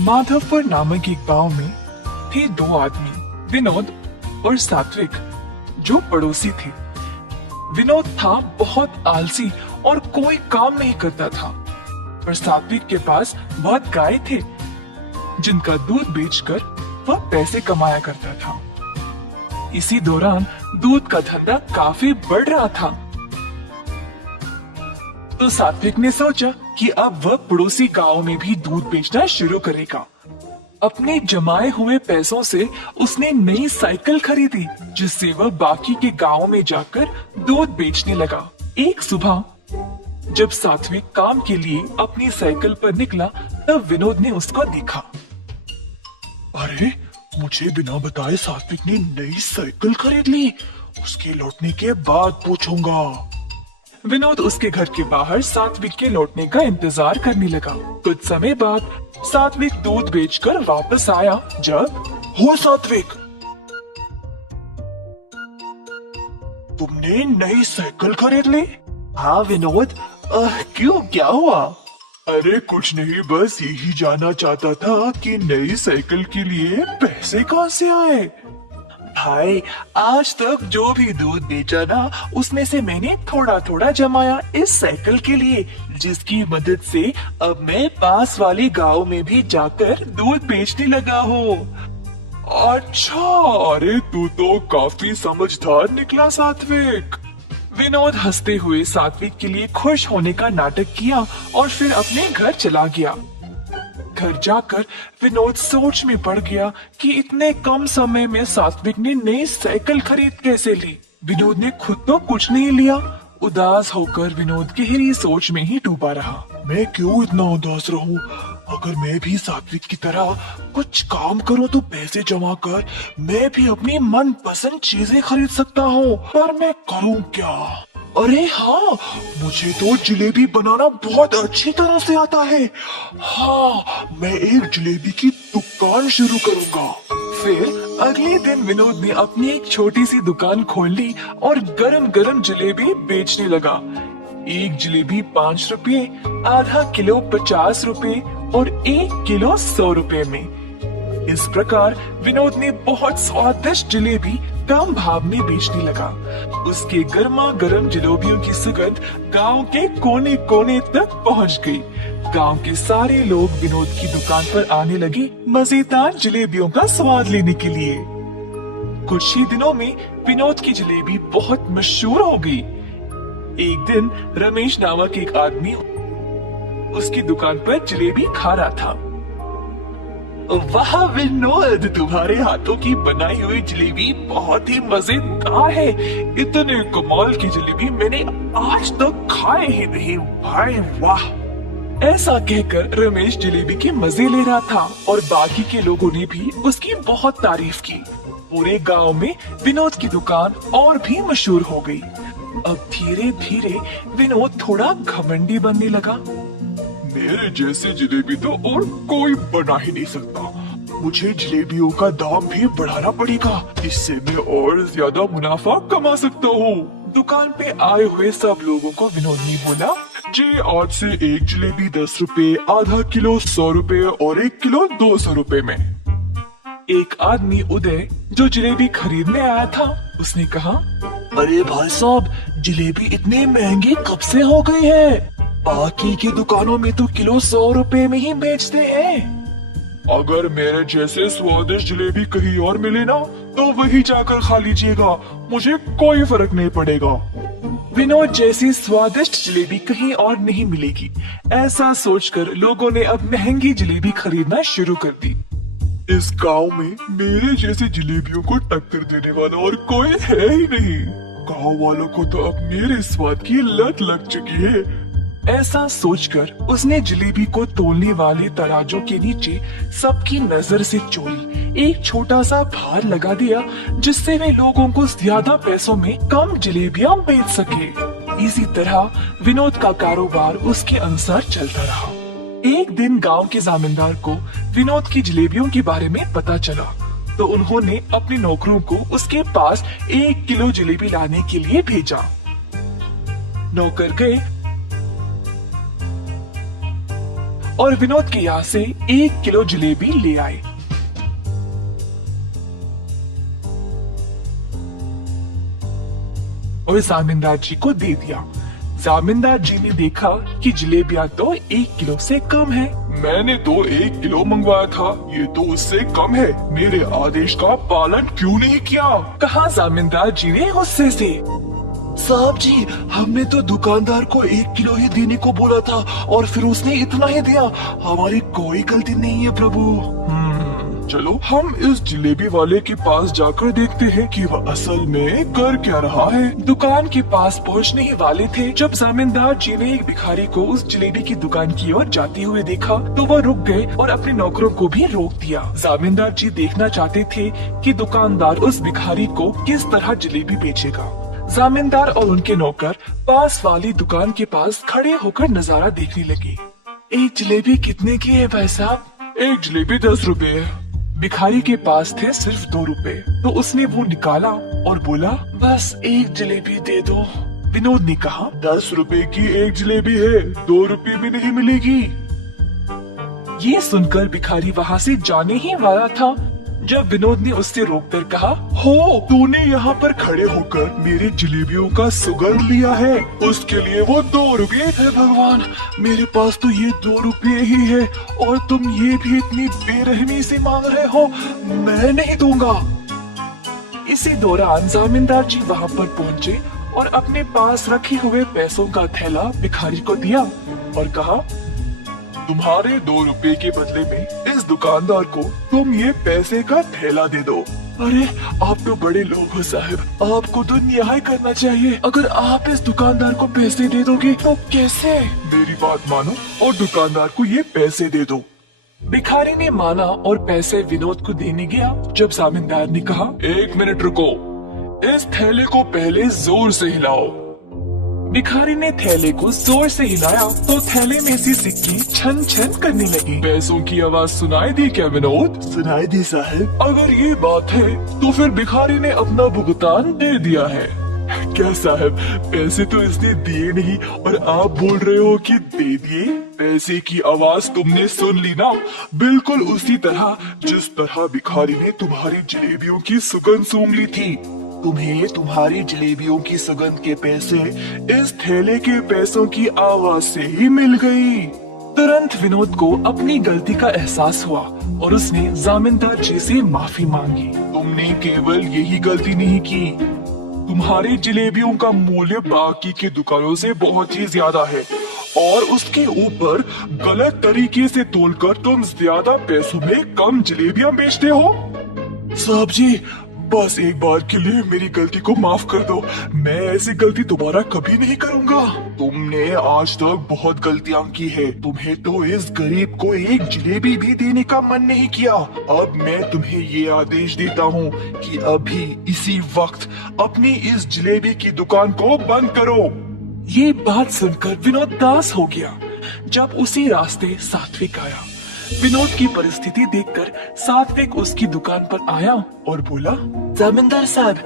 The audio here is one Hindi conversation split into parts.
माधवपुर नामक एक गांव में थे दो आदमी, विनोद और सात्विक, जो पड़ोसी थे। विनोद था बहुत आलसी और कोई काम नहीं करता था, पर सात्विक के पास बहुत गाय थे, जिनका दूध बेचकर वह पैसे कमाया करता था। इसी दौरान दूध का धंधा काफी बढ़ रहा था, तो सात्विक ने सोचा कि अब वह पड़ोसी गांव में भी दूध बेचना शुरू करेगा। अपने जमाए हुए पैसों से उसने नई साइकिल खरीदी, जिससे वह बाकी के गांव में जाकर दूध बेचने लगा। एक सुबह जब सात्विक काम के लिए अपनी साइकिल पर निकला, तब विनोद ने उसको देखा। अरे, मुझे बिना बताए सात्विक ने नई साइकिल खरीद ली। उसके लौटने के बाद पूछूंगा। विनोद उसके घर के बाहर सात्विक के लौटने का इंतजार करने लगा। कुछ समय बाद सात्विक दूध बेचकर वापस आया। जब हो सात्विक, तुमने नई साइकिल खरीद ली? हाँ विनोद, क्यों, क्या हुआ? अरे कुछ नहीं, बस यही जानना चाहता था कि नई साइकिल के लिए पैसे कहाँ से आए। भाई, आज तक जो भी दूध बेचा ना, उसमें से मैंने थोड़ा थोड़ा जमाया इस साइकिल के लिए, जिसकी मदद से अब मैं पास वाले गांव में भी जाकर दूध बेचने लगा हूँ। अच्छा, अरे तू तो काफी समझदार निकला सात्विक। विनोद हंसते हुए सात्विक के लिए खुश होने का नाटक किया और फिर अपने घर चला गया। घर जाकर विनोद सोच में पड़ गया कि इतने कम समय में सात्विक ने नई साइकिल खरीद कैसे ली। विनोद ने खुद तो कुछ नहीं लिया। उदास होकर विनोद गहरी सोच में ही डूबा रहा। मैं क्यों इतना उदास रहूं? अगर मैं भी सात्विक की तरह कुछ काम करूं तो पैसे जमा कर मैं भी अपनी मनपसंद चीजें खरीद सकता हूं, पर मैं करूं क्या? अरे हाँ, मुझे तो जलेबी बनाना बहुत अच्छी तरह से आता है। हाँ, मैं एक जलेबी की दुकान शुरू करूंगा। फिर अगले दिन विनोद ने अपनी एक छोटी सी दुकान खोल ली और गरम गरम जलेबी बेचने लगा। एक जलेबी 5 रुपए, आधा किलो 50 रुपए और 1 किलो 100 रुपए में। इस प्रकार विनोद ने बहुत स्वादिष्ट जलेबी कम भाव में बेचने लगा। उसके गर्मा गर्म जलेबियों की सुगंध गांव के कोने कोने तक पहुंच गई। गांव के सारे लोग विनोद की दुकान पर आने लगे मजेदार जलेबियों का स्वाद लेने के लिए। कुछ ही दिनों में विनोद की जलेबी बहुत मशहूर हो गई। एक दिन रमेश नामक एक आदमी उसकी दुकान पर जलेबी खा रहा था। वाह विनोद, तुम्हारे हाथों की बनाई हुई जलेबी बहुत ही मजेदार है। इतने कमाल की जलेबी मैंने आज तक खाए ही नहीं भाई, वाह। ऐसा कहकर रमेश जलेबी के मजे ले रहा था और बाकी के लोगों ने भी उसकी बहुत तारीफ की। पूरे गांव में विनोद की दुकान और भी मशहूर हो गई। अब धीरे धीरे विनोद थोड़ा घमंडी बनने लगा। मेरे जैसे जलेबी तो और कोई बना ही नहीं सकता। मुझे जलेबियों का दाम भी बढ़ाना पड़ेगा, इससे मैं और ज्यादा मुनाफा कमा सकता हूँ। दुकान पे आए हुए सब लोगों को विनोद ने बोला, जी आज से एक जलेबी 10 रुपए, आधा किलो 100 रुपए और 1 किलो 200 रुपए में। एक आदमी उदय जो जलेबी खरीदने आया था, उसने कहा, अरे भाई साहब, जलेबी इतनी महंगी कब से हो गई है? बाकी की दुकानों में तो किलो 100 रुपए में ही बेचते हैं। अगर मेरे जैसे स्वादिष्ट जलेबी कहीं और मिले ना, तो वही जाकर खा लीजिएगा, मुझे कोई फर्क नहीं पड़ेगा। विनोद जैसी स्वादिष्ट जलेबी कहीं और नहीं मिलेगी, ऐसा सोचकर लोगों ने अब महंगी जलेबी खरीदना शुरू कर दी। इस गांव में मेरे जैसे जलेबियों को टक्कर देने वाला और कोई है ही नहीं। गांव वालों को तो अब मेरे स्वाद की लत लग चुकी है। ऐसा सोचकर उसने जलेबी को तोलने वाले तराजू के नीचे सबकी नजर से चोरी एक छोटा सा भार लगा दिया, जिससे वे लोगों को ज्यादा पैसों में कम जलेबियां बेच सके। इसी तरह विनोद का कारोबार उसके अनुसार चलता रहा। एक दिन गांव के जमींदार को विनोद की जलेबियों के बारे में पता चला, तो उन्होंने अपने नौकरों को उसके पास 1 किलो जलेबी लाने के लिए भेजा। नौकर गए और विनोद के यहाँ से 1 किलो जलेबी ले आए। और जामिनदार जी को दे दिया। जामिनदार जी ने देखा कि जलेबियां तो 1 किलो से कम है। मैंने तो 1 किलो मंगवाया था, ये तो उससे कम है। मेरे आदेश का पालन क्यों नहीं किया? कहा जामिनदार जी ने गुस्से से। साहब जी, हमने तो दुकानदार को 1 किलो ही देने को बोला था और फिर उसने इतना ही दिया। हमारी कोई गलती नहीं है प्रभु। चलो हम इस जलेबी वाले के पास जाकर देखते हैं कि वह असल में कर क्या रहा है। दुकान के पास पहुंचने ही वाले थे जब जामिनदार जी ने एक भिखारी को उस जलेबी की दुकान की ओर जाते हुए देखा तो वह रुक गए और अपने नौकरों को भी रोक दिया। जामिनदार जी देखना चाहते थे कि दुकानदार उस भिखारी को किस तरह जलेबी बेचेगा। जामिनदार और उनके नौकर पास वाली दुकान के पास खड़े होकर नजारा देखने लगे। एक जलेबी कितने की है भाई साहब? एक जलेबी 10 रुपए है। भिखारी के पास थे सिर्फ 2 रुपए, तो उसने वो निकाला और बोला, बस एक जलेबी दे दो। विनोद ने कहा, 10 रुपए की एक जलेबी है, 2 रुपए भी नहीं मिलेगी। ये सुनकर भिखारी वहाँ से जाने ही वाला था जब विनोद ने उससे रोककर कहा, हो, तूने यहाँ पर खड़े होकर मेरी जलेबियों का सुगंध लिया है, उसके लिए वो 2 रुपए। हे भगवान, मेरे पास तो ये 2 रुपए ही है और तुम ये भी इतनी बेरहमी से मांग रहे हो, मैं नहीं दूंगा। इसी दौरान जामिनदार जी वहाँ पर पहुँचे और अपने पास रखे हुए पैसों का थैला भिखारी को दिया और कहा, तुम्हारे 2 रुपए के बदले में इस दुकानदार को तुम ये पैसे का थैला दे दो। अरे आप तो बड़े लोग हो साहब, आपको तो न्याय करना चाहिए। अगर आप इस दुकानदार को पैसे दे दोगे तो कैसे? मेरी बात मानो और दुकानदार को ये पैसे दे दो। भिखारी ने माना और पैसे विनोद को देने गया जब जामिनदार ने कहा, 1 मिनट रुको, इस थैले को पहले जोर से हिलाओ। भिखारी ने थैले को जोर से हिलाया तो थैले में से सिक्के छन छन करने लगी। पैसों की आवाज सुनाई दी क्या विनोद? सुनाई दी साहब। अगर ये बात है तो फिर भिखारी ने अपना भुगतान दे दिया है। क्या साहब, पैसे तो इसने दिए नहीं और आप बोल रहे हो कि दे दिए? पैसे की आवाज तुमने सुन ली ना, बिल्कुल उसी तरह जिस तरह भिखारी ने तुम्हारी जलेबियों की सुगंध सूंघ ली थी। तुम्हें तुम्हारी जलेबियों की सुगंध के पैसे इस थैले के पैसों की आवाज से ही मिल गई। तुरंत विनोद को अपनी गलती का एहसास हुआ और उसने जामिनदार जी से माफी मांगी। तुमने केवल यही गलती नहीं की, तुम्हारी जलेबियों का मूल्य बाकी की दुकानों से बहुत ही ज्यादा है और उसके ऊपर गलत तरीके से तोलकर तुम ज्यादा पैसों में कम जलेबियां बेचते हो। साहब जी, बस एक बार के लिए मेरी गलती को माफ कर दो, मैं ऐसी गलती दोबारा कभी नहीं करूंगा। तुमने आज तक बहुत गलतियां की है, तुम्हें तो इस गरीब को एक जलेबी भी देने का मन नहीं किया। अब मैं तुम्हें ये आदेश देता हूँ कि अभी इसी वक्त अपनी इस जलेबी की दुकान को बंद करो। ये बात सुनकर विनोद दास हो गया। जब उसी रास्ते सात्विक आया, विनोद की परिस्थिति देखकर सात्विक उसकी दुकान पर आया और बोला, जामिनदार साहब,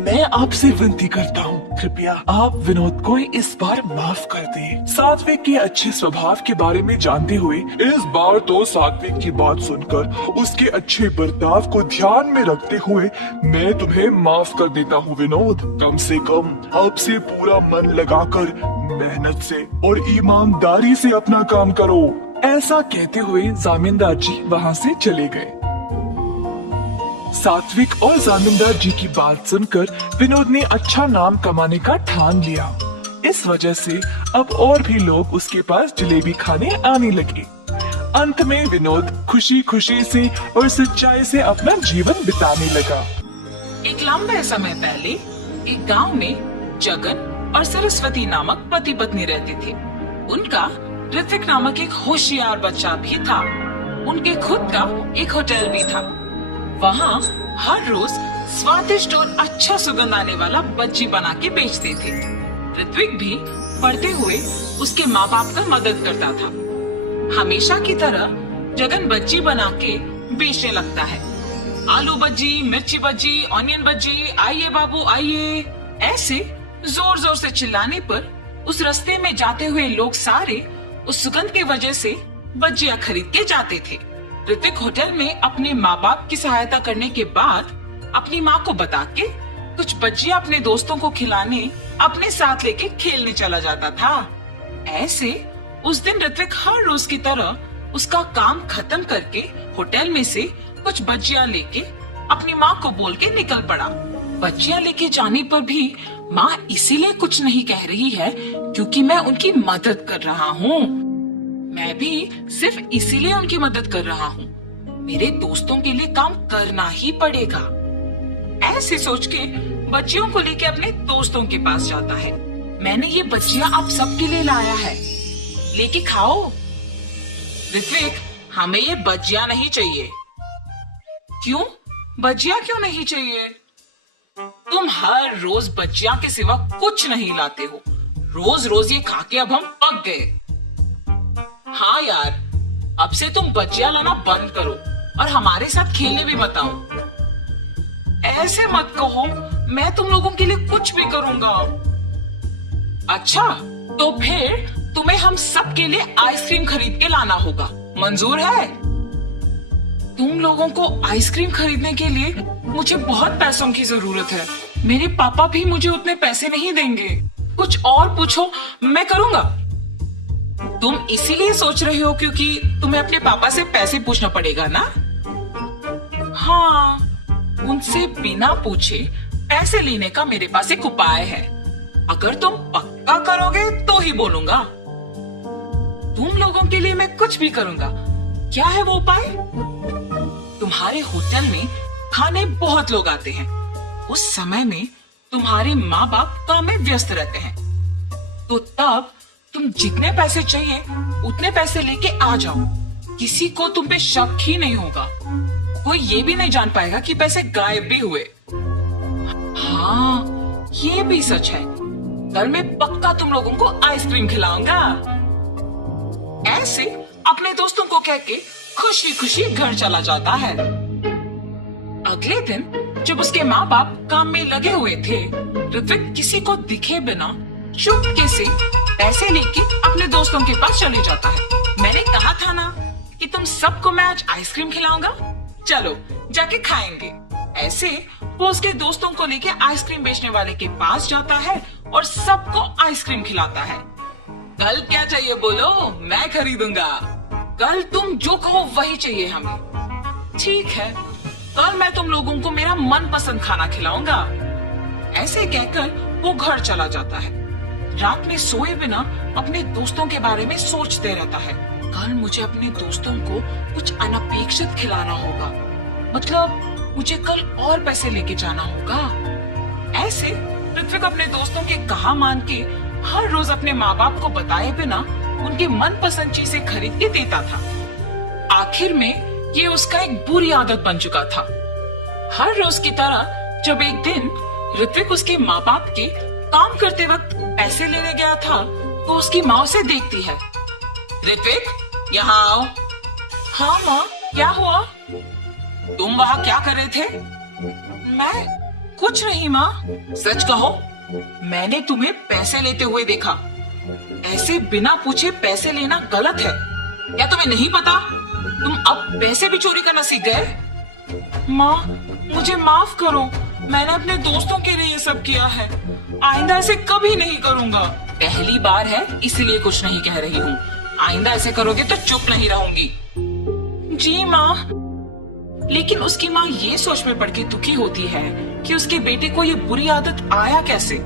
मैं आपसे विनती करता हूँ, कृपया आप विनोद को इस बार माफ कर दें। सात्विक के अच्छे स्वभाव के बारे में जानते हुए इस बार तो सात्विक की बात सुनकर उसके अच्छे बर्ताव को ध्यान में रखते हुए मैं तुम्हें माफ कर देता हूँ विनोद। कम से कम अब से पूरा मन लगाकर मेहनत से और ईमानदारी से अपना काम करो। ऐसा कहते हुए जामिनदार जी वहाँ से चले गए। सात्विक और जामिनदार जी की बात सुनकर विनोद ने अच्छा नाम कमाने का ठान लिया। इस वजह से अब और भी लोग उसके पास जलेबी खाने आने लगे। अंत में विनोद खुशी खुशी से और सच्चाई से अपना जीवन बिताने लगा। एक लंबे समय पहले एक गांव में जगन और सरस्वती नामक पति पत्नी रहती थी। उनका ऋत्विक नामक एक होशियार बच्चा भी था। उनके खुद का एक होटल भी था। वहाँ हर रोज स्वादिष्ट और अच्छा सुगंध आने वाला बज्जी बना के बेचते थे। ऋत्विक भी पढ़ते हुए उसके माँ बाप का मदद करता था। हमेशा की तरह जगन बज्जी बना के बेचने लगता है। आलू बज्जी, मिर्ची बज्जी, ऑनियन बज्जी, आइए बाबू आइए। ऐसे जोर जोर से चिल्लाने पर उस रास्ते में जाते हुए लोग सारे उस सुगंध की वजह से बज्जियां खरीद के जाते थे। ऋतिक होटल में अपने माँ बाप की सहायता करने के बाद अपनी माँ को बता के कुछ बच्चियां अपने दोस्तों को खिलाने अपने साथ लेके खेलने चला जाता था। ऐसे उस दिन ऋत्विक हर रोज की तरह उसका काम खत्म करके होटल में से कुछ बच्चियां लेके अपनी माँ को बोल के निकल पड़ा। बच्चियां लेके जाने पर भी माँ इसीलिए कुछ नहीं कह रही है क्योंकि मैं उनकी मदद कर रहा हूँ। मैं भी सिर्फ इसीलिए उनकी मदद कर रहा हूँ। मेरे दोस्तों के लिए काम करना ही पड़ेगा। ऐसे सोच के बच्चियों को लेके अपने दोस्तों के पास जाता है। मैंने ये बच्चियां आप सबके लिए लाया है, लेके खाओ। ऋत्विक, हमें ये बच्चियां नहीं चाहिए। क्यों? बच्चियां क्यों नहीं चाहिए? तुम हर रोज बच्चियां के सिवा कुछ नहीं लाते हो। रोज रोज ये खा के अब हम पक गए। हाँ यार, अब से तुम बच्चियां लाना बंद करो और हमारे साथ खेलने भी मत आओ। ऐसे मत कहो, मैं तुम लोगों के लिए कुछ भी करूंगा। अच्छा, तो फिर तुम्हें हम सब के लिए आइसक्रीम खरीद के लाना होगा। मंजूर है? तुम लोगों को आइसक्रीम खरीदने के लिए मुझे बहुत पैसों की जरूरत है। मेरे पापा भी मुझे उतने पैसे नहीं देंगे। कुछ और पूछो, मैं करूंगा। तुम इसीलिए सोच रहे हो क्योंकि तुम्हें अपने पापा से पैसे पूछना पड़ेगा ना? हाँ, उनसे बिना पूछे पैसे लेने का मेरे पास एक उपाय है। अगर तुम पक्का करोगे तो ही बोलूंगा। तुम लोगों के लिए मैं कुछ भी करूंगा। क्या है वो उपाय? तुम्हारे होटल में खाने बहुत लोग आते हैं। उस समय में तुम्हारे माँ बाप काम में व्यस्त रहते हैं, तो तब तुम जितने पैसे चाहिए उतने पैसे लेके आ जाओ। किसी को तुम पे शक ही नहीं होगा। कोई ये भी नहीं जान पाएगा कि पैसे गायब भी हुए। हाँ, ये भी सच है। कल मैं पक्का तुम लोगों को आइसक्रीम खिलाऊंगा। ऐसे अपने दोस्तों को कह के खुशी खुशी घर चला जाता है। अगले दिन जब उसके माँ बाप काम में लगे हुए थे, ऋत्विक किसी को दिखे बिना चुपके से पैसे लेके अपने दोस्तों के पास चले जाता है। मैंने कहा था ना कि तुम सबको मैं आज आइसक्रीम खिलाऊंगा। चलो जाके खाएंगे। ऐसे वो उसके दोस्तों को लेके आइसक्रीम बेचने वाले के पास जाता है और सबको आइसक्रीम खिलाता है। कल क्या चाहिए बोलो, मैं खरीदूंगा। कल तुम जो कहो वही चाहिए हमें। ठीक है, कल मैं तुम लोगों को मेरा मनपसंद खाना खिलाऊंगा। ऐसे कहकर वो घर चला जाता है। रात में सोए बिना अपने दोस्तों के बारे में सोचते रहता है। कल मुझे अपने दोस्तों को कुछ अनपेक्षित खिलाना होगा। मतलब मुझे कल और पैसे लेके जाना होगा। ऐसे ऋत्विक अपने दोस्तों के कहा मान के हर रोज अपने माँ बाप को बताए बिना उनके मनपसंद चीजें खरीद के देता था। आखिर में ये उसका एक बुरी आदत बन चुका था। हर रोज की तरह जब एक दिन ऋत्विक उसके माँ बाप के काम करते वक्त पैसे लेने गया था, तो उसकी माँ उसे देखती है। ऋत्विक, यहाँ आओ। हाँ माँ, क्या हुआ? तुम वहाँ क्या कर रहे थे? मैं कुछ नहीं माँ। सच कहो, मैंने तुम्हें पैसे लेते हुए देखा। ऐसे बिना पूछे पैसे लेना गलत है। क्या तुम्हें नहीं पता? तुम अब पैसे भी चोरी करना सीख गए। माँ, मुझे माफ करो। मैंने अपने दोस्तों के लिए ये सब किया है। आइंदा ऐसे कभी नहीं करूंगा। पहली बार है इसलिए कुछ नहीं कह रही हूँ। आइंदा ऐसे करोगे तो चुप नहीं रहूंगी। जी माँ। लेकिन उसकी माँ ये सोच में पड़ के दुखी होती है कि उसके बेटे को ये बुरी आदत आया कैसे।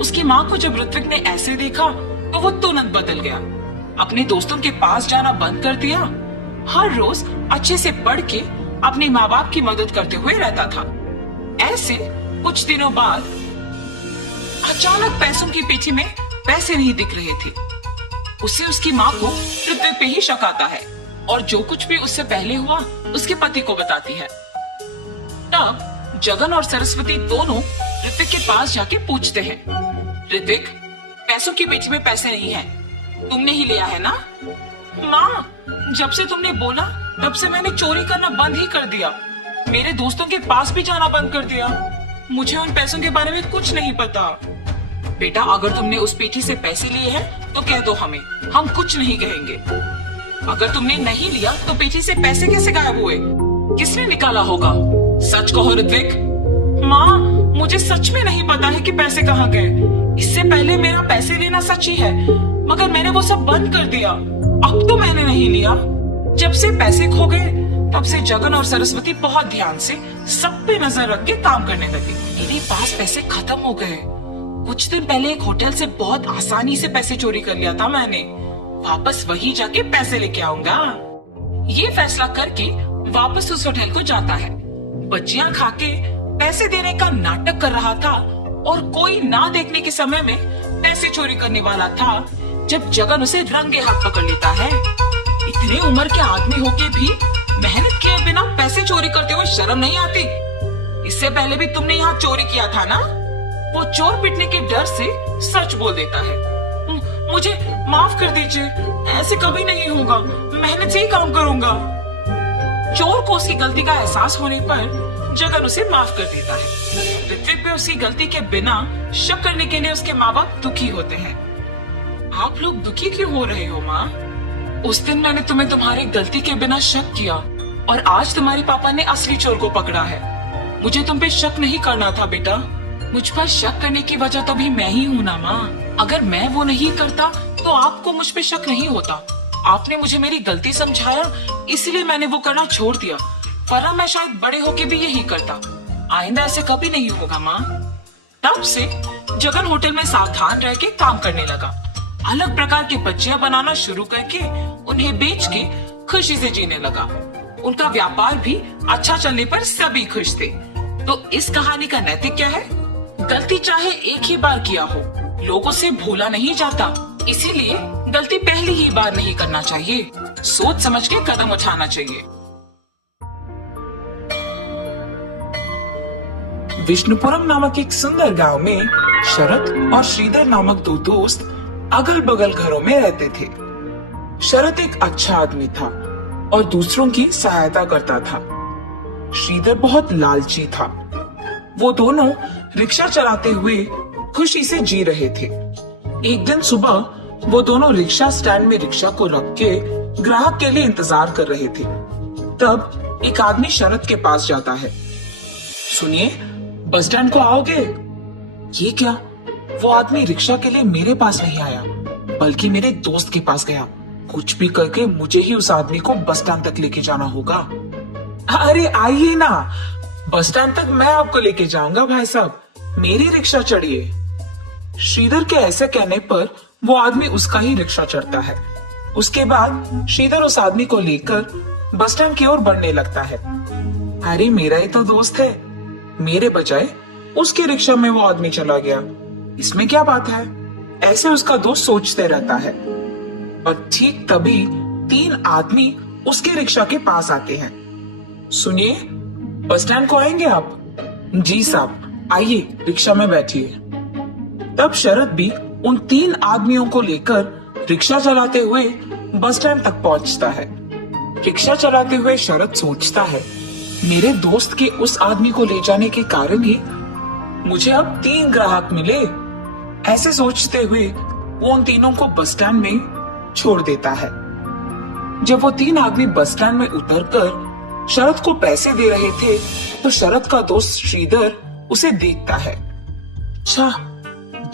उसकी माँ को जब ऋत्विक ने ऐसे देखा तो वो तुरंत बदल गया। अपने दोस्तों के पास जाना बंद कर दिया। हर रोज अच्छे से पढ़ के अपने माँ बाप की मदद करते हुए रहता था। ऐसे कुछ दिनों बाद अचानक पैसों की पेटी में पैसे नहीं दिख रहे थे। उसे उसकी माँ को ऋत्विक पे ही शक आता है और जो कुछ भी उससे पहले हुआ उसके पति को बताती है। तब जगन और सरस्वती दोनों ऋत्विक के पास जाके पूछते हैं, ऋत्विक, पैसों की पेटी में पैसे नहीं हैं, तुमने ही लिया है ना? माँ, जब से तुमने बोला तब से मैंने चोरी करना बंद ही कर दिया। मेरे दोस्तों के पास भी जाना बंद कर दिया। मुझे उन पैसों के बारे में कुछ नहीं पता। बेटा, अगर तुमने उस पेटी से पैसे लिए हैं तो कह दो हमें, हम कुछ नहीं कहेंगे। अगर तुमने नहीं लिया तो पेटी से पैसे कैसे गायब हुए? किसने निकाला होगा? सच कहो ऋत्विक। माँ, मुझे सच में नहीं पता है कि पैसे कहाँ गए। इससे पहले मेरा पैसे लेना सच ही है, मगर मैंने वो सब बंद कर दिया। अब तो मैंने नहीं लिया। जब से पैसे खो गए तब से जगन और सरस्वती बहुत ध्यान से सब पे नजर रख के काम करने लगे। मेरे पास पैसे खत्म हो गए। कुछ दिन पहले एक होटल से बहुत आसानी से पैसे चोरी कर लिया था मैंने। वापस वही जाके पैसे लेके आऊंगा। ये फैसला करके वापस उस होटल को जाता है। बच्चियां खाके पैसे देने का नाटक कर रहा था और कोई ना देखने के समय में पैसे चोरी करने वाला था जब जगन उसे रंगे हाथ पकड़ लेता है। इतने उम्र के आदमी होके भी मेहनत किए बिना पैसे चोरी करते हुए शर्म नहीं आती? इससे पहले भी तुमने यहाँ चोरी किया था ना? वो चोर पिटने के डर से सच बोल देता है। मुझे माफ कर दीजिए, ऐसे कभी नहीं होगा, मेहनत से ही काम करूंगा। चोर को उसकी गलती का एहसास होने पर जगन उसे माफ कर देता है। ऋत्विक पे उसकी गलती के बिना शक करने के लिए उसके माँ बाप दुखी होते हैं। आप लोग दुखी क्यों हो रहे हो माँ? उस दिन मैंने तुम्हें तुम्हारी गलती के बिना शक किया और आज तुम्हारे पापा ने असली चोर को पकड़ा है। मुझे तुम पे शक नहीं करना था बेटा। मुझ पर शक करने की वजह तो भी मैं ही हूँ ना माँ। अगर मैं वो नहीं करता तो आपको मुझ पे शक नहीं होता। आपने मुझे मेरी गलती समझाया, इसलिए मैंने वो करना छोड़ दिया, वरना मैं शायद बड़े होके भी यही करता। आइंदा ऐसे कभी नहीं होगा माँ। तब से जगन होटल में सावधान रह के काम करने लगा। अलग प्रकार की बच्चियां बनाना शुरू करके उन्हें बेच के खुशी से जीने लगा। उनका व्यापार भी अच्छा चलने पर सभी खुश थे। तो इस कहानी का नैतिक क्या है? गलती चाहे एक ही बार किया हो, लोगों से भूला नहीं जाता। इसीलिए गलती पहली ही बार नहीं करना चाहिए, सोच समझ के कदम उठाना चाहिए। विष्णुपुरम नामक एक सुंदर गांव में शरत और श्रीधर नामक दो दोस्त अगल बगल घरों में रहते थे। शरत एक अच्छा आदमी था और दूसरों की सहायता करता था। श्रीधर बहुत लालची था। वो दोनों रिक्शा चलाते हुए खुशी से जी रहे थे। एक दिन सुबह वो दोनों रिक्शा स्टैंड में रिक्शा को रख के ग्राहक के लिए इंतजार कर रहे थे। तब एक आदमी शरत के पास जाता है। सुनिए, बस स्टैंड को आओगे? ये क्या? वो आदमी रिक्शा के लिए मेरे पास नहीं आया, बल्कि मेरे दोस्त के पास गया। कुछ भी करके मुझे ही उस आदमी को बस स्टैंड तक लेके जाना होगा। अरे आइए ना, बस स्टैंड तक मैं आपको लेके जाऊंगा भाई साहब, मेरी रिक्शा चढ़िए। श्रीधर के ऐसे कहने पर वो आदमी उसका ही रिक्शा चढ़ता है। उसके बाद श्रीधर उस आदमी को लेकर बस स्टैंड की ओर बढ़ने लगता है। अरे मेरा ही तो दोस्त है, मेरे बजाय उसके रिक्शा में वो आदमी चला गया, इसमें क्या बात है? ऐसे उसका दोस्त सोचते रहता है। और ठीक तभी तीन आदमी उसके रिक्शा के पास आते हैं। सुनिए, बस स्टैंड को आएंगे आप? जी साहब, आइए रिक्शा में बैठिए। तब शरत भी उन तीन आदमियों को लेकर रिक्शा चलाते हुए बस स्टैंड तक पहुंचता है। रिक्शा चलाते हुए शरत सोचता है, मेरे दोस्त के उस आदमी को ले जाने के कारण ही मुझे अब 3 ग्राहक मिले। ऐसे सोचते हुए वो उन तीनों को बस स्टैंड में छोड़ देता है। जब वो 3 आदमी बस स्टैंड में उतरकर शरत को पैसे दे रहे थे तो शरत का दोस्त श्रीधर उसे देखता है। अच्छा,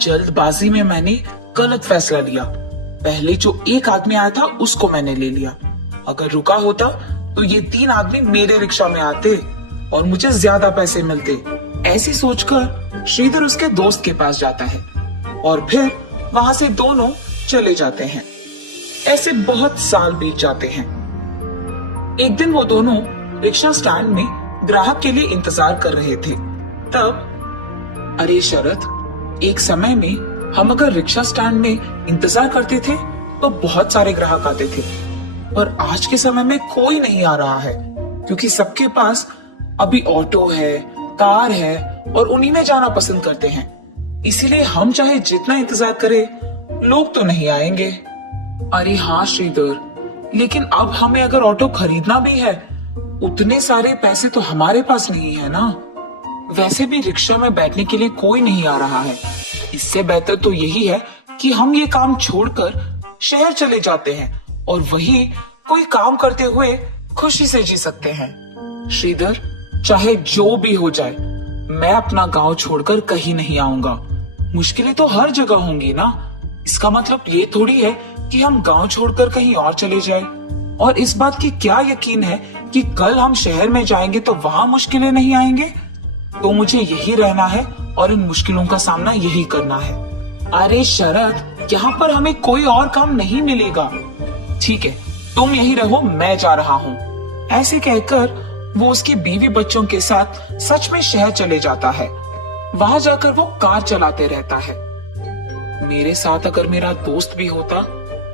जल्दबाजी में मैंने गलत फैसला लिया। पहले जो एक आदमी आया था उसको मैंने ले लिया। अगर रुका होता तो ये 3 आदमी मेरे रिक्शा में आते और मुझे ज्यादा पैसे मिलते। ऐसी सोचकर श्रीधर उसके दोस्त के पास जाता है और फिर वहां से दोनों चले जाते हैं। ऐसे बहुत साल बीत जाते हैं। एक दिन वो दोनों रिक्शा स्टैंड में ग्राहक के लिए इंतजार कर रहे थे। तब, अरे शरत, एक समय में हम अगर रिक्शा स्टैंड में इंतजार करते थे तो बहुत सारे ग्राहक आते थे, पर आज के समय में कोई नहीं आ रहा है क्योंकि सबके पास अभी ऑटो है, कार है और उन्हीं में जाना पसंद करते हैं। इसीलिए हम चाहे जितना इंतजार करें, लोग तो नहीं आएंगे। अरे हाँ श्रीधर, लेकिन अब हमें अगर ऑटो खरीदना भी है, उतने सारे पैसे तो हमारे पास नहीं है ना। वैसे भी रिक्शा में बैठने के लिए कोई नहीं आ रहा है। इससे बेहतर तो यही है कि हम ये काम छोड़कर शहर चले जाते हैं और वही कोई काम करते हुए खुशी से जी सकते हैं। श्रीधर, चाहे जो भी हो जाए, मैं अपना गांव छोड़कर कहीं नहीं आऊंगा। मुश्किलें तो हर जगह होंगी ना, इसका मतलब ये थोड़ी है कि हम गांव छोड़कर कहीं और चले जाएं। और इस बात की क्या यकीन है कि कल हम शहर में जाएंगे तो वहां मुश्किलें नहीं आएंगे। तो मुझे यही रहना है और इन मुश्किलों का सामना यही करना है। अरे शरद, यहाँ पर हमें कोई और काम नहीं मिलेगा। ठीक है, तुम यही रहो, मैं जा रहा हूँ। ऐसे कहकर वो उसकी बीवी बच्चों के साथ सच में शहर चले जाता है। वहां जाकर वो कार चलाते रहता है। मेरे साथ अगर मेरा दोस्त भी होता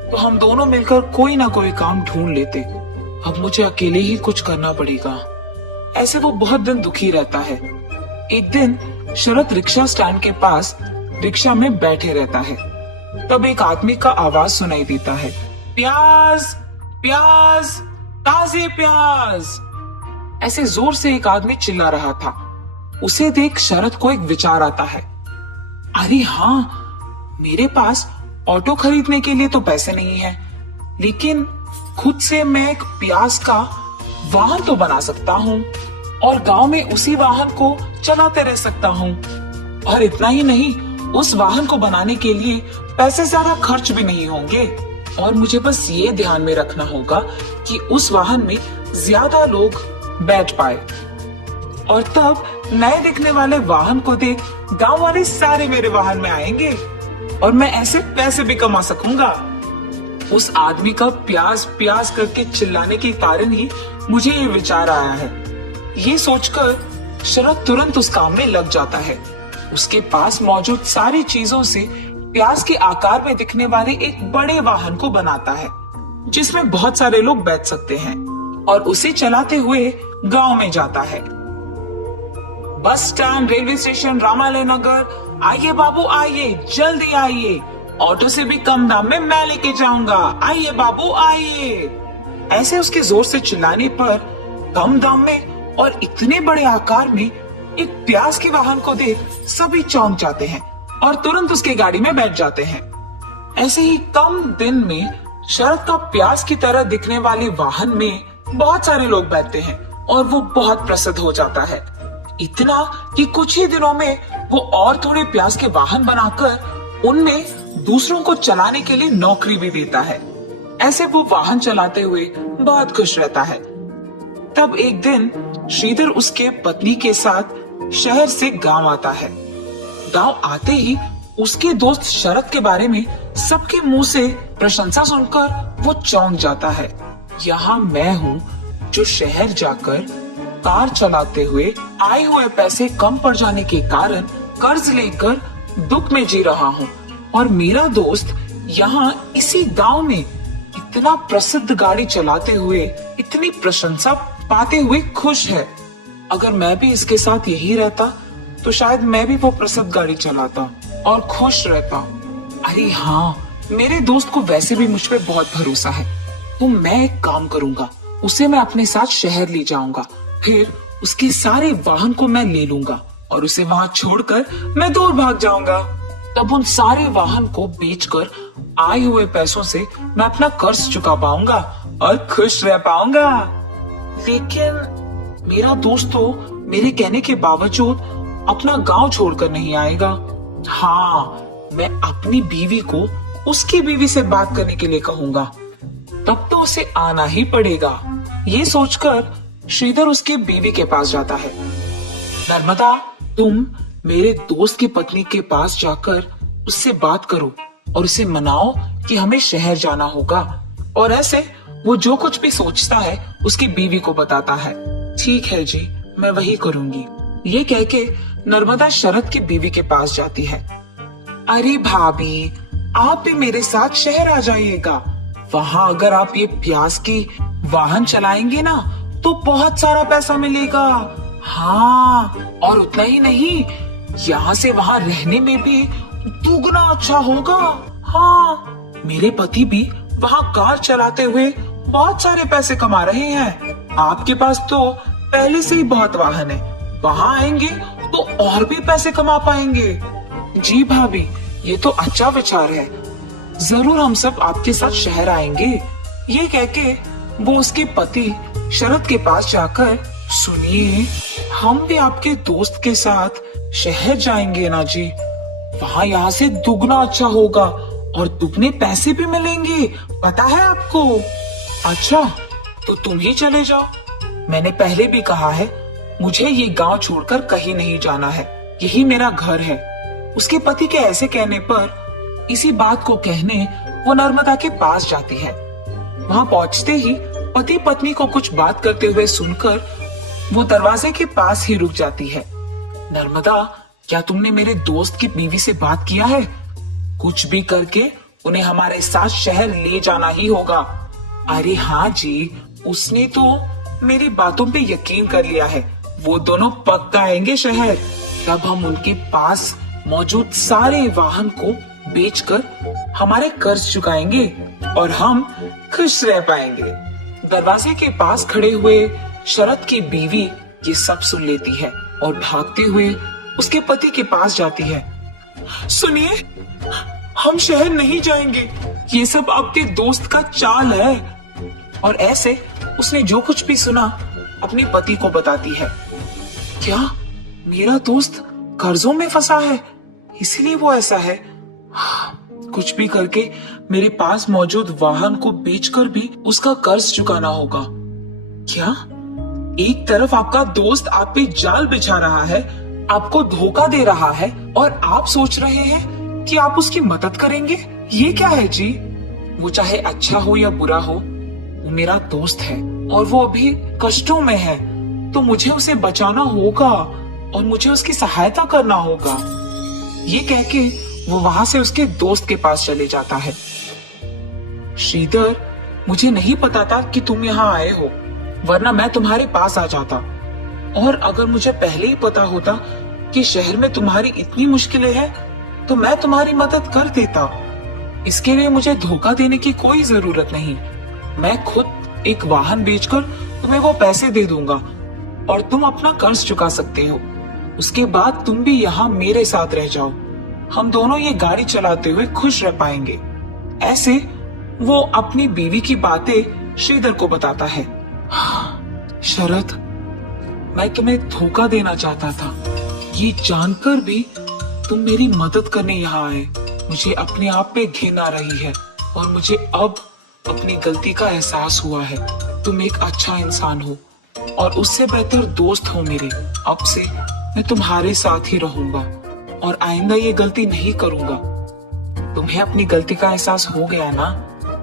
तो हम दोनों मिलकर कोई ना कोई काम ढूंढ लेते। अब मुझे अकेले ही कुछ करना पड़ेगा। ऐसे वो बहुत दिन दुखी रहता है। एक दिन शरद रिक्शा स्टैंड के पास रिक्शा में बैठे रहता है। तब एक आदमी का आवाज सुनाई देता है, प्याज प्याज, ताजे प्याज। ऐसे जोर से एक आदमी चिल्ला रहा था। उसे देख शरद को एक विचार आता है, अरे हाँ, मेरे पास ऑटो खरीदने के लिए तो पैसे नहीं है, लेकिन खुद से मैं एक प्याज का वाहन तो बना सकता हूँ और गांव में उसी वाहन को चलाते रह सकता हूँ। और इतना ही नहीं, उस वाहन को बनाने के लिए पैसे ज्यादा खर्च भी नहीं होंगे और मुझे बस ये ध्यान में रखना होगा कि उस वाहन में ज्यादा लोग बैठ पाए। और तब नए दिखने वाले वाहन को देख गांव वाले सारे मेरे वाहन में आएंगे और मैं ऐसे पैसे भी कमा सकूंगा। उस आदमी का प्याज प्याज करके चिल्लाने के कारण ही मुझे ये विचार आया है। ये सोचकर शरद तुरंत उस काम में लग जाता है। उसके पास मौजूद सारी चीजों से प्याज के आकार में दिखने वाले एक बड़े वाहन को बनाता है, जिसमें बहुत सारे लोग बैठ सकते हैं, और उसे चलाते हुए गांव में जाता है। Bus stand, railway station, Ramalaya नगर, आइए बाबू आइए, जल्दी आइए, ऑटो से भी कम दाम में मैं लेके जाऊंगा, आइए बाबू आइए। ऐसे उसके जोर से चिल्लाने पर कम दाम में और इतने बड़े आकार में एक प्याज के वाहन को देख सभी चौंक जाते हैं और तुरंत उसके गाड़ी में बैठ जाते हैं। ऐसे ही कम दिन में शरद का प्याज की तरह दिखने वाले वाहन में बहुत सारे लोग बैठते हैं और वो बहुत प्रसिद्ध हो जाता है। इतना कि कुछ ही दिनों में वो और थोड़े प्याज के वाहन बनाकर उनमें दूसरों को चलाने के लिए नौकरी भी देता है। ऐसे वो वाहन चलाते हुए बहुत खुश रहता है। तब एक दिन श्रीधर उसके पत्नी के साथ शहर से गांव आता है। गांव आते ही उसके दोस्त शरद के बारे में सबके मुंह से प्रशंसा सुनकर वो चौंक जाता है। यहाँ मैं हूँ जो शहर जाकर कार चलाते हुए आए हुए पैसे कम पड़ जाने के कारण कर्ज लेकर दुख में जी रहा हूँ, और मेरा दोस्त यहाँ इसी गांव में इतना प्रसिद्ध गाड़ी चलाते हुए इतनी प्रशंसा पाते हुए खुश है। अगर मैं भी इसके साथ यही रहता तो शायद मैं भी वो प्रसिद्ध गाड़ी चलाता और खुश रहता। अरे हाँ, मेरे दोस्त को वैसे भी मुझ पे बहुत भरोसा है, तो मैं एक काम करूंगा, उसे मैं अपने साथ शहर ले जाऊंगा, फिर उसके सारे वाहन को मैं ले लूंगा और उसे वहां छोड़कर मैं दूर भाग जाऊंगा। तब उन सारे वाहन को बेचकर आए हुए पैसों से मैं अपना कर्ज चुका पाऊंगा और खुश रह पाऊंगा। लेकिन मेरा दोस्त तो मेरे कहने के बावजूद अपना गांव छोड़कर नहीं आएगा। हाँ, मैं अपनी बीवी को उसकी बीवी से बात करने के लिए कहूंगा, तब तो उसे आना ही पड़ेगा। ये सोचकर श्रीधर उसके बीवी के पास जाता है। नर्मदा, तुम मेरे दोस्त की पत्नी के पास जाकर उससे बात करो और उसे मनाओ कि हमें शहर जाना होगा, और ऐसे वो जो कुछ भी सोचता है उसकी बीवी को बताता है। ठीक है जी, मैं वही करूंगी। ये कह के नर्मदा शरद की बीवी के पास जाती है। अरे भाभी, आप भी मेरे साथ शहर आ जाइएगा। वहाँ अगर आप ये प्याज की वाहन चलाएंगे ना तो बहुत सारा पैसा मिलेगा। हाँ, और उतना ही नहीं, यहाँ से वहाँ रहने में भी दुगना अच्छा होगा। हाँ, मेरे पति भी वहाँ कार चलाते हुए बहुत सारे पैसे कमा रहे हैं। आपके पास तो पहले से ही बहुत वाहन है, वहाँ आएंगे तो और भी पैसे कमा पाएंगे। जी भाभी, ये तो अच्छा विचार है, जरूर हम सब आपके साथ शहर आएंगे। ये कहके वो उसके पति शरद के पास जाकर, सुनिए, हम भी आपके दोस्त के साथ शहर जाएंगे ना जी। वहाँ यहाँ से दुगना अच्छा होगा और दुगने पैसे भी मिलेंगे, पता है आपको। अच्छा, तो तुम ही चले जाओ। मैंने पहले भी कहा है, मुझे ये गांव छोड़कर कहीं नहीं जाना है, यही मेरा घर है। उसके पति के ऐसे कहने पर इसी बात को कहने वो नर्मदा के पास जाती है। वहां पहुंचते ही पति पत्नी को कुछ बात करते हुए सुनकर वो दरवाजे के पास ही रुक जाती है। नर्मदा, क्या तुमने मेरे दोस्त की बीवी से बात किया है? कुछ भी करके उन्हें हमारे साथ शहर ले जाना ही होगा। अरे हाँ जी, उसने तो मेरी बातों पे यकीन कर लिया है। वो दोनों पक्का आएंगे शहर। तब हम उनके पास मौजूद सारे वाहन को बेचकर हमारे कर्ज चुकाएंगे और हम खुश रह पाएंगे। दरवाजे के पास खड़े हुए शरद की बीवी ये सब सुन लेती है और भागते हुए उसके पति के पास जाती है। सुनिए, हम शहर नहीं जाएंगे, ये सब आपके दोस्त का चाल है। और ऐसे उसने जो कुछ भी सुना अपने पति को बताती है। क्या मेरा दोस्त कर्जों में फंसा है, इसलिए वो ऐसा है? कुछ भी करके मेरे पास मौजूद वाहन को बेचकर भी उसका कर्ज चुकाना होगा। क्या एक तरफ आपका दोस्त आप पे जाल बिछा रहा है, आपको धोखा दे रहा है, और आप सोच रहे हैं कि आप उसकी मदद करेंगे? ये क्या है जी? वो चाहे अच्छा हो या बुरा हो, वो मेरा दोस्त है और वो अभी कष्टों में है, तो मुझे उसे बचाना होगा और मुझे उसकी सहायता करना होगा। ये कह के वो वहां से उसके दोस्त के पास चले जाता है। श्रीधर, मुझे नहीं पता था कि तुम यहाँ आए हो, वरना मैं तुम्हारे पास आ जाता। और अगर मुझे पहले ही पता होता कि शहर में तुम्हारी इतनी मुश्किलें हैं, तो मैं तुम्हारी मदद कर देता। इसके लिए मुझे धोखा देने की कोई जरूरत नहीं। मैं खुद एक वाहन बेचकर तुम्हें वो पैसे दे दूंगा और तुम अपना कर्ज चुका सकते हो। उसके बाद तुम भी यहाँ मेरे साथ रह जाओ। हम दोनों ये गाड़ी चलाते हुए खुश रह पाएंगे। ऐसे वो अपनी बीवी की बातें श्रीधर को बताता है। शरद, मैं तुम्हें धोखा देना चाहता था, ये जानकर भी तुम मेरी मदद करने यहाँ आए। मुझे अपने आप पे घिन आ रही है और मुझे अब अपनी गलती का एहसास हुआ है। तुम एक अच्छा इंसान हो और उससे बेहतर दोस्त हो मेरे। अब से मैं तुम्हारे साथ ही रहूंगा और आइंदा ये गलती नहीं करूंगा। तुम्हें अपनी गलती का एहसास हो गया ना,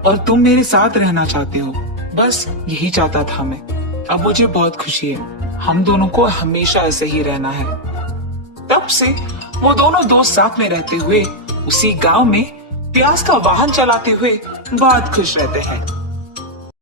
और तुम मेरे साथ रहना चाहते हो। बस यही चाहता था मैं। अब मुझे बहुत खुशी है। हम दोनों को हमेशा ऐसे ही रहना है। तब से वो दोनों दोस्त साथ में रहते हुए उसी गांव में प्याज का वाहन चलाते हुए बहुत खुश रहते हैं।